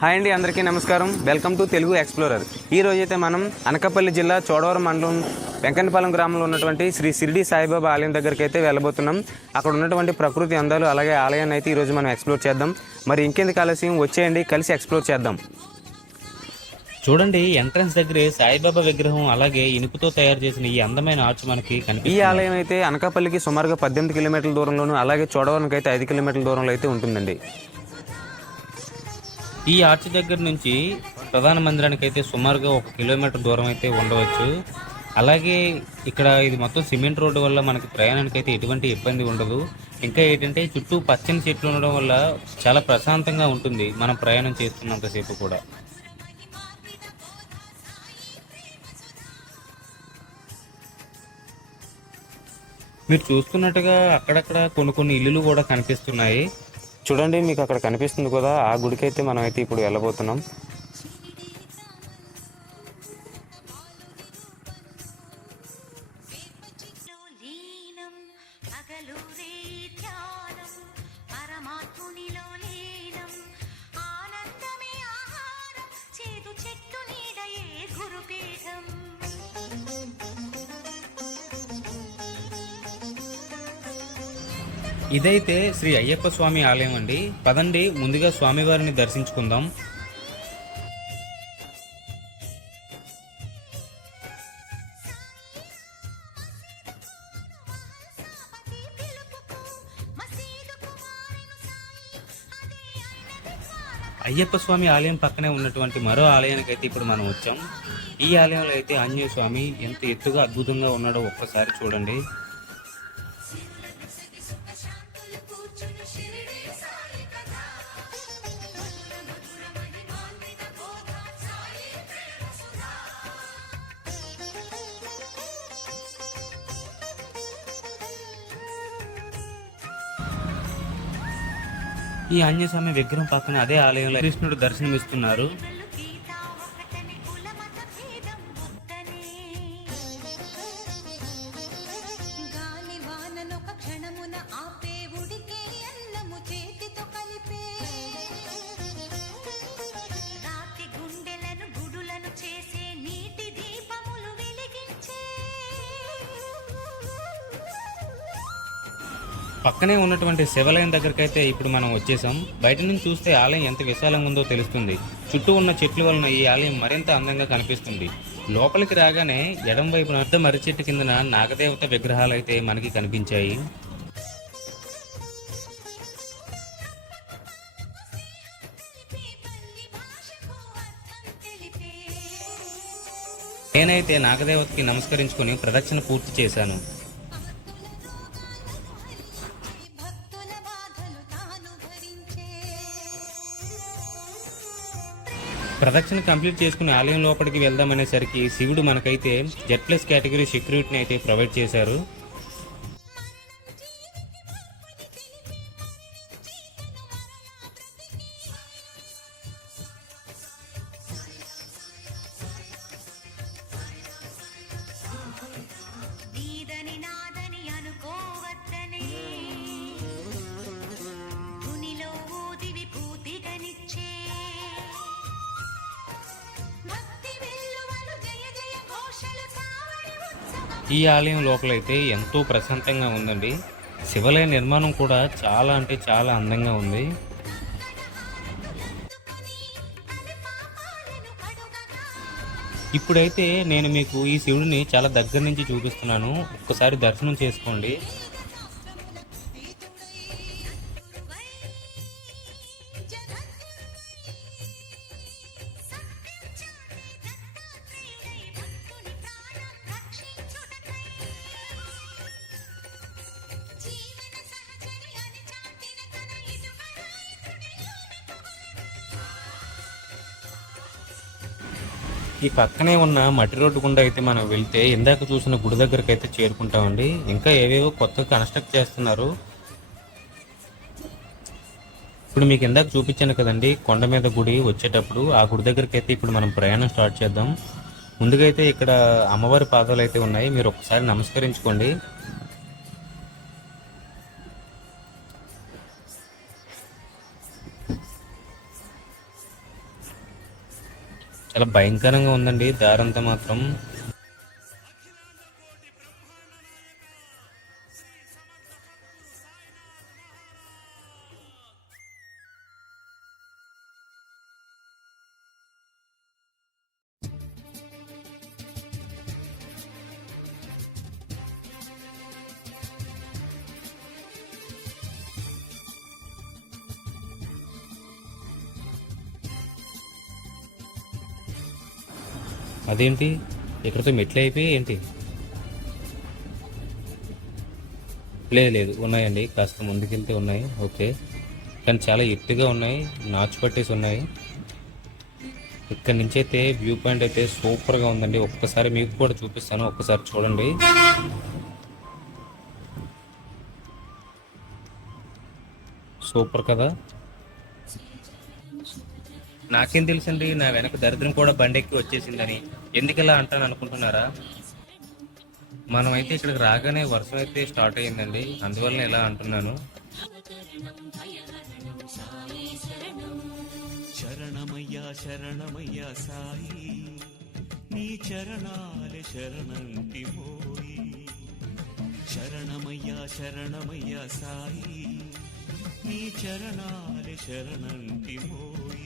Hi అండి, అందరికీ నమస్కారం. Welcome to Telugu explorer. ఈ రోజైతే మనం అనకాపల్లి జిల్లా చోడవరం మండలం వెంకన్నపాలెం గ్రామంలో ఉన్నటువంటి శ్రీ షిరిడి సాయిబాబా ఆలయం దగ్గరికి అయితే వెళ్ళబోతున్నాం. అక్కడ ఉన్నటువంటి ప్రకృతి అందాలు అలాగే ఆలయాన్ని అయితే ఈరోజు మనం ఎక్స్ప్లోర్ చేద్దాం. మరి ఇంకెందుకు ఆలస్యం, వచ్చేయండి కలిసి ఎక్స్ప్లోర్ చేద్దాం. చూడండి, ఎంట్రన్స్ దగ్గరే సాయిబాబా విగ్రహం అలాగే ఇనుపుతో తయారు చేసిన ఈ అందమైన ఆర్చ్ మనకి కనిపిస్తుంది. ఈ ఆలయం అయితే అనకాపల్లికి సుమారుగా 18 కిలోమీటర్ల దూరంలోను అలాగే చోడవరంకి అయితే 5 కిలోమీటర్ల దూరంలో అయితే ఉంటుందండి. ఈ ఆర్చ్ దగ్గర నుంచి ప్రధాన మందిరానికి అయితే సుమారుగా 1 కిలోమీటర్ దూరం అయితే ఉండవచ్చు. అలాగే ఇక్కడ ఇది మొత్తం సిమెంట్ రోడ్డు వల్ల మనకి ప్రయాణానికి అయితే ఎటువంటి ఇబ్బంది ఉండదు. ఇంకా ఏంటంటే చుట్టూ పచ్చని చెట్లు ఉండడం వల్ల చాలా ప్రశాంతంగా ఉంటుంది మనం ప్రయాణం చేస్తున్నంతసేపు కూడా. మీరు చూస్తున్నట్టుగా అక్కడక్కడ కొన్ని ఇల్లులు కూడా కనిపిస్తున్నాయి. చూడండి, మీకు అక్కడ కనిపిస్తుంది కదా, ఆ గుడికి అయితే మనం అయితే ఇప్పుడు వెళ్ళబోతున్నాం. ఇదైతే శ్రీ అయ్యప్ప స్వామి ఆలయం అండి. పదండి ముందుగా స్వామివారిని దర్శించుకుందాం. అయ్యప్ప స్వామి ఆలయం పక్కనే ఉన్నటువంటి మరో ఆలయానికి అయితే ఇప్పుడు మనం వచ్చాం. ఈ ఆలయంలో అయితే ఆంజనేయ స్వామి ఎంత ఎత్తుగా అద్భుతంగా ఉన్నాడో ఒక్కసారి చూడండి. ఈ ఆంజనేయ స్వామి విగ్రహం పక్కన అదే ఆలయంలో కృష్ణుడు దర్శనమిస్తున్నారు. పక్కనే ఉన్నటువంటి శివాలయం దగ్గరికి అయితే ఇప్పుడు మనం వచ్చేసాం. బయట నుంచి చూస్తే ఆలయం ఎంత విశాలంగా ఉందో తెలుస్తుంది. చుట్టూ ఉన్న చెట్ల వలన ఈ ఆలయం మరింత అందంగా కనిపిస్తుంది. లోపలికి రాగానే ఎడం వైపున పెద్ద మర్రి చెట్టు కిందన నాగదేవత విగ్రహాలు అయితే మనకి కనిపించాయి. నేనైతే నాగదేవతకి నమస్కరించుకొని ప్రదక్షిణ పూర్తి చేశాను. ప్రదక్షిణ కంప్లీట్ చేసుకుని ఆలయం లోపలికి వెళ్దామనేసరికి శివుడు మనకైతే Z+ కేటగిరీ సెక్యూరిటీని అయితే ప్రొవైడ్ చేశారు. ఈ ఆలయం లోపలైతే ఎంతో ప్రశాంతంగా ఉందండి. శివాలయ నిర్మాణం కూడా చాలా అంటే చాలా అందంగా ఉంది. ఇప్పుడైతే నేను మీకు ఈ శివుడిని చాలా దగ్గర నుంచి చూపిస్తున్నాను. ఒక్కసారి దర్శనం చేసుకోండి. ఈ పక్కనే ఉన్న మట్టి రోడ్డు గుండా అయితే మనం వెళ్తే ఇందాక చూసిన గుడి దగ్గరికి అయితే చేరుకుంటామండి. ఇంకా ఏవేవో కొత్తగా కన్స్ట్రక్ట్ చేస్తున్నారు. ఇప్పుడు మీకు ఇందాక చూపించాను కదండి కొండ మీద గుడి, వచ్చేటప్పుడు ఆ గుడి దగ్గరికి అయితే ఇప్పుడు మనం ప్రయాణం స్టార్ట్ చేద్దాం. ముందుగా అయితే ఇక్కడ అమ్మవారి పాదాలు అయితే ఉన్నాయి, మీరు ఒకసారి నమస్కరించుకోండి. చాలా భయంకరంగా ఉందండి దారంతా మాత్రం. అదేంటి ఇక్కడితో మెట్లు అయిపోయి ఏంటి? లేదు ఉన్నాయండి, కాస్త ముందుకెళ్తే ఉన్నాయి. ఓకే, కానీ చాలా ఎత్తుగా ఉన్నాయి, నాచు పట్టేసి ఉన్నాయి. ఇక్కడ నుంచి అయితే వ్యూ పాయింట్ అయితే సూపర్గా ఉందండి. ఒక్కసారి మీకు కూడా చూపిస్తాను, ఒక్కసారి చూడండి. సూపర్ కదా. నాకేం తెలుసండి నా వెనక దరిద్రం కూడా బండెక్కి వచ్చేసిందని. ఎందుకలా అంటాను అనుకుంటున్నారా? మనమైతే ఇక్కడికి రాగానే వర్షం అయితే స్టార్ట్ అయ్యిందండి, అందువల్ల ఇలా అంటున్నాను. శరణమయ్యా శరణమయ్యా సాయి, నీ చరణాలే శరణంటి పోయి. శరణమయ్యా శరణమయ్యా సాయి, నీ చరణాలే శరణంటి పోయి.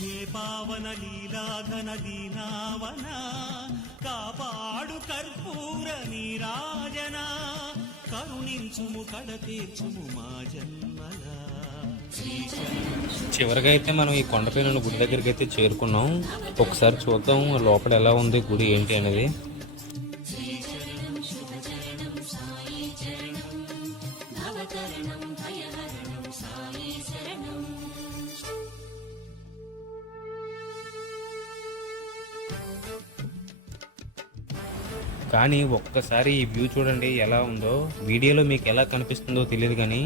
హే పావన లీలాఘన దీనావన, కాపాడు కర్పూర నీరాజన, కరుణించుము కడ తీర్చుము మా జన్మలా. చివరిగా అయితే మనం ఈ కొండపైన ఉన్న గుడి దగ్గరికి అయితే చేరుకున్నాం. ఒకసారి చూద్దాం లోపల ఎలా ఉంది గుడి ఏంటి అనేది. కానీ ఒక్కసారి ఈ వ్యూ చూడండి ఎలా ఉందో. వీడియోలో మీకు ఎలా కనిపిస్తుందో తెలియదు, కానీ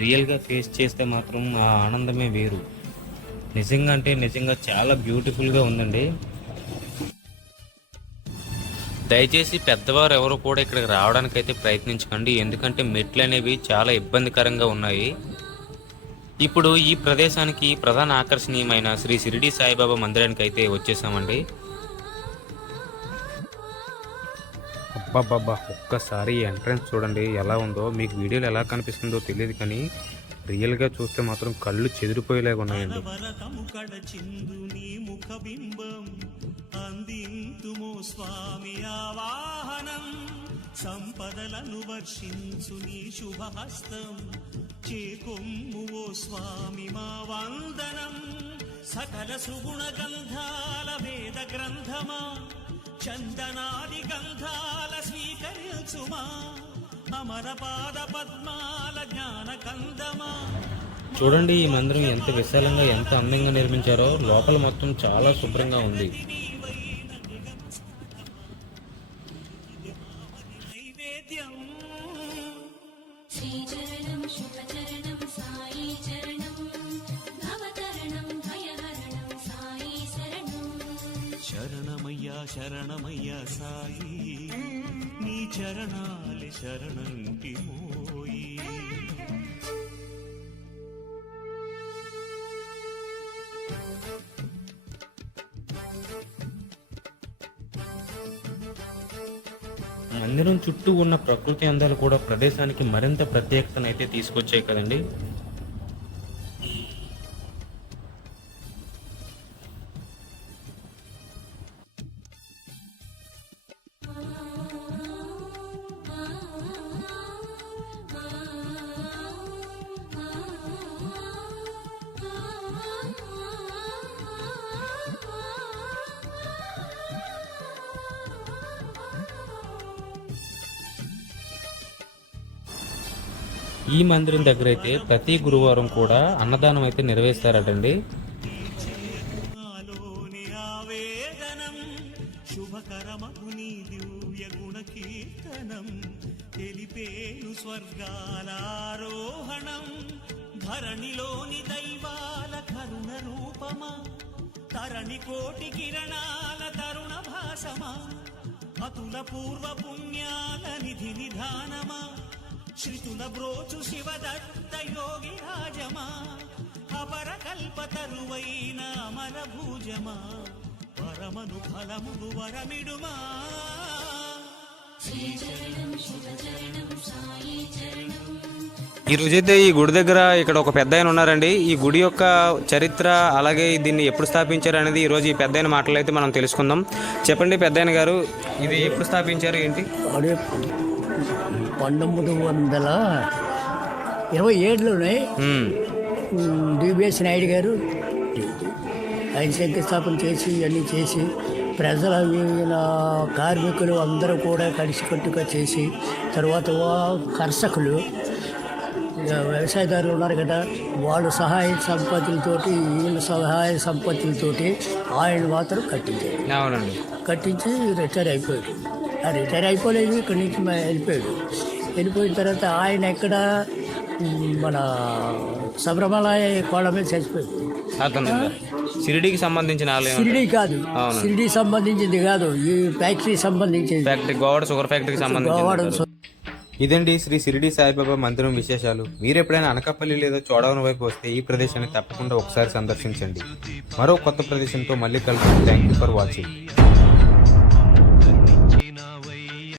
రియల్గా ఫేస్ చేస్తే మాత్రం ఆ ఆనందమే వేరు. నిజంగా అంటే నిజంగా చాలా బ్యూటిఫుల్గా ఉందండి. దయచేసి పెద్దవారు ఎవరు కూడా ఇక్కడికి రావడానికైతే ప్రయత్నించకండి, ఎందుకంటే మెట్లు అనేవి చాలా ఇబ్బందికరంగా ఉన్నాయి. ఇప్పుడు ఈ ప్రదేశానికి ప్రధాన ఆకర్షణీయమైన శ్రీ షిరిడి సాయిబాబా మందిరానికి అయితే వచ్చేసామండి. అబ్బాబ్బా, ఒక్కసారి ఎంట్రన్స్ చూడండి ఎలా ఉందో. మీకు వీడియోలో ఎలా కనిపిస్తుందో తెలియదు, కానీ రియల్గా చూస్తే మాత్రం కళ్ళు చెదిరిపోయేలాగా ఉన్నాయండి. స్వామి ఆవాహనం, సంపదలను వర్షించు నీ శుభహస్తం, చేకొమ్ము ఓ స్వామి మా వందనం. సకల సుగుణ గంధాల వేద గ్రంథమా, చందనాది గంధాల స్వీకరించుమా, అమర పాద పద్మాల జ్ఞాన కందమా. చూడండి ఈ మందిరం ఎంత విశాలంగా ఎంత అందంగా నిర్మించారో. లోపల మొత్తం చాలా శుభ్రంగా ఉంది. శరణమయ్యా శరణమయ్యా సాయి, నీ చరణాలి శరణంటి పోయి. మందిరం చుట్టూ ఉన్న ప్రకృతి అందాలు కూడా ప్రదేశానికి మరింత ప్రత్యేకతనైతే తీసుకొచ్చాయి కదండి. ఈ మందిరం దగ్గర అయితే ప్రతి గురువారం కూడా అన్నదానం అయితే నిర్వహిస్తారటండి. శుభకరమగుని దివ్య గుణ కీర్తనం, తెలిపేను స్వర్గాలారోహణం. ధరణిలోని దైవాల కరుణ రూపమా, తరణి కోటి కిరణాల తరుణ భాసమా, అతుల పూర్వ పుణ్యాల నిధి నిధానమా, శ్రుతుల బ్రోచు శివదత్త యోగి రాజమా, అపర కల్పతరువైన అమర వరభూజమా వరమను ఫలమును వరమిడుమా ఈ రోజైతే ఈ గుడి దగ్గర ఇక్కడ ఒక పెద్ద ఆయన ఉన్నారండి. ఈ గుడి యొక్క చరిత్ర అలాగే దీన్ని ఎప్పుడు స్థాపించారు అనేది ఈరోజు ఈ పెద్ద ఆయన మాటలు అయితే మనం తెలుసుకుందాం. చెప్పండి పెద్ద ఆయన గారు, ఇది ఎప్పుడు స్థాపించారు ఏంటి? అదే 1927లోనే డిబిఎస్ నాయుడు గారు ఆయన శంకుస్థాపన చేసి ఇవన్నీ చేసి ప్రజల కార్మికులు అందరూ కూడా కలిసికట్టుగా చేసి తర్వాత కర్షకులు వ్యవసాయదారులు ఉన్నారు కదా, వాళ్ళు సహాయ సంపత్తులతోటి వీళ్ళ సహాయ సంపత్తులతోటి ఆయన మాత్రం కట్టించారు. అవునండి. కట్టించి రిటైర్ అయిపోయాడు. రిటైర్ అయిపోలేదు, ఇక్కడి నుంచి వెళ్ళిపోయాడు. వెళ్ళిపోయిన తర్వాత ఆయన ఎక్కడ మన శబరిమలై కోళ్ళ మీద చచ్చిపోయాడు. అతను షిరిడీకి సంబంధించిన ఆలయం. షిరిడీ కాదు, షిరిడీ సంబంధించింది కాదు, ఈ ఫ్యాక్టరీ సంబంధించింది. ఫ్యాక్టరీ గోవాడ షుగర్ ఫ్యాక్టరీకి సంబంధించి. ఇదండి శ్రీ షిరిడి సాయిబాబా మందిరం విశేషాలు. మీరు ఎప్పుడైనా అనకాపల్లి లేదా చోడవరం వైపు వస్తే ఈ ప్రదేశాన్ని తప్పకుండా ఒకసారి సందర్శించండి. మరో కొత్త ప్రదేశంతో మళ్ళీ కలుద్దాం. Thank you for watching.